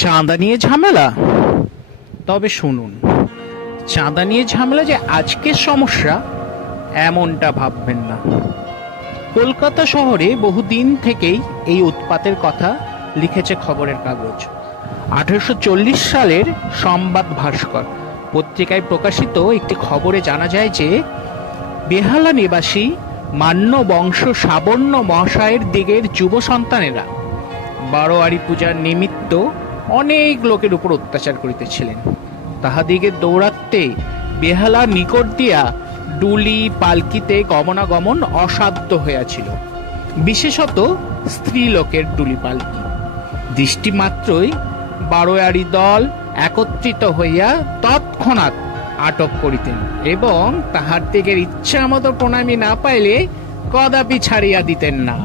চাঁদা নিয়ে ঝামেলা? তবে শুনুন, চাঁদা নিয়ে ঝামেলা যে আজকের সমস্যা এমনটা ভাববেন না। কলকাতা শহরে বহুদিন থেকেই এই উৎপাতের কথা লিখেছে খবরের কাগজ। 1840 সালের সংবাদ ভাস্কর পত্রিকায় প্রকাশিত একটি খবরে জানা যায় যে বেহালা নিবাসী মান্য বংশ সাবর্ণ মহাশয়ের দিকের যুব সন্তানেরা বারোয়ারি পূজার নিমিত্ত অনেক লোকের উপর অত্যাচার করিতেছিলেন। তাহাদিগের দৌরাত্মে বেহালা নিকট দিয়া ডুলি পালকিতে গমনাগমন অসাধ্য হইয়াছিল, বিশেষত স্ত্রী লোকের ডুলি পালকি। দৃষ্টি মাত্রই বারোয়ারি দল একত্রিত হইয়া তৎক্ষণাৎ আটক করিতেন এবং তাহার দিগের ইচ্ছা মতো প্রণামী না পাইলে কদাপি ছাড়িয়া দিতেন না।